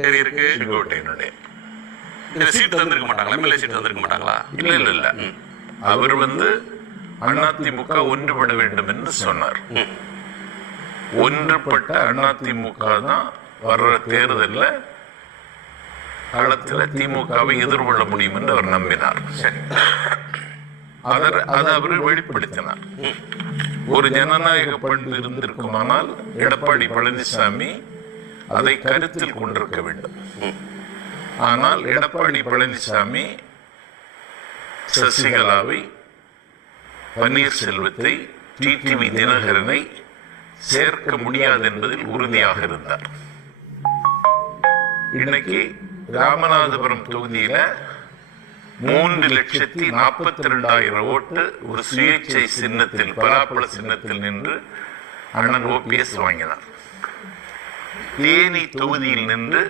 இருக்கு செங்கோட்டையனுடைய சீட் தந்திருக்க மாட்டாங்களா? MLA seat தந்திருக்க மாட்டாங்களா? இல்ல இல்ல இல்ல. அவர் அதிமுக ஒன்றுபட வேண்டும் என்று சொன்னார். ஒன்றுபட்ட அதிமுக தான் வர்ற தேர்தலில் களத்தில் திமுகவை எதிர்கொள்ள முடியும் என்று அவர் நம்பினார். அதை அவர் வெளிப்படுத்தினார். ஒரு ஜனநாயக பண்பு இருந்திருக்குமானால் எடப்பாடி பழனிசாமி அதை கருத்தில் கொண்டிருக்க வேண்டும். ஆனால் எடப்பாடி பழனிசாமி சசிகலாவை, பன்னீர்செல்வத்தை, டிடிவி தினகரனை சேர்க்க முடியாது என்பதில் உறுதியாக இருந்தார். இன்னைக்கு ராமநாதபுரம் தொகுதியில 3,42,000 ஓட்டு ஒரு சுயேட்சை சின்னத்தில், பலாப்பழ சின்னத்தில் நின்று அண்ணன் OPS வாங்கினார். தேனி தொகுதியில் நின்று